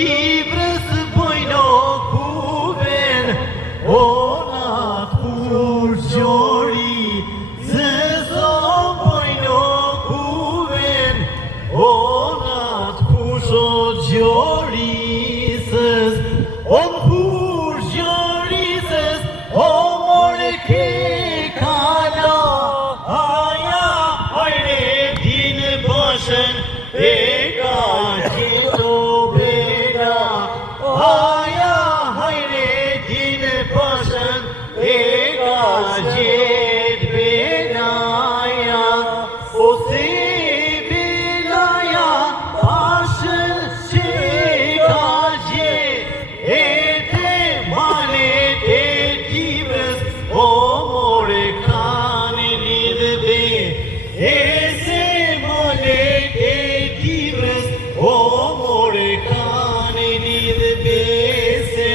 Tibrës bojno kuven, onat kur gjori, zezo bojno kuven, onat kusho gjorisës, on kur gjorisës, o more ke kala, aja hajre din bashën, e ka qito bera, aja hajre din bashën, e ka qit beraja, ose beraja bashën që ka qit, e te malet e Tibrës, o more kanë lidhve, e se malet e Tibrës, o more kanë lidhve se,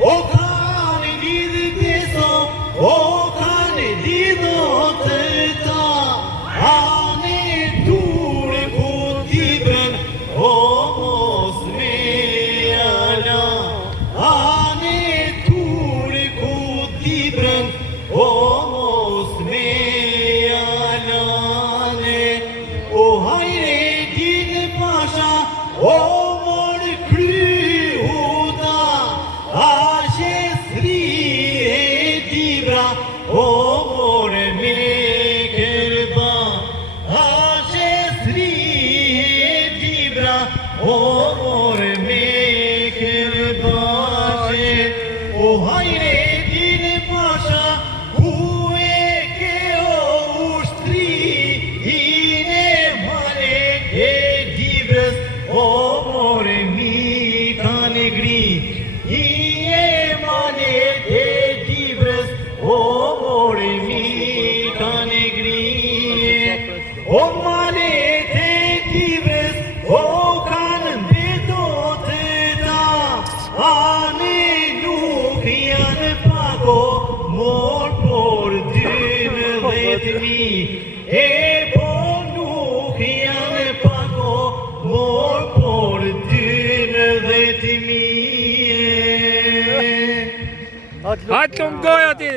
o kanë lidhve so, o kanë lidho të ta, ane ture ku Tibrën, o mos me ala, ane ture ku Tibrën, o mos me alane, o hajre din pasha, o mor kry huda, ashe sri e Tibra, o mor me kerba, ashe sri e Tibra, o mor me kerba, o hajre din pasha, ku e ke o ushtri, ine male e Tibrës, o more mi kanë gri, ine male e Tibrës, o more mi kanë gri, o male e Tibrës, o kanë mbeto të ta, ane nuk janë pako, mor por 12.000, e po nuk janë pako, mor por 12.000. Hajtë kom goja ti!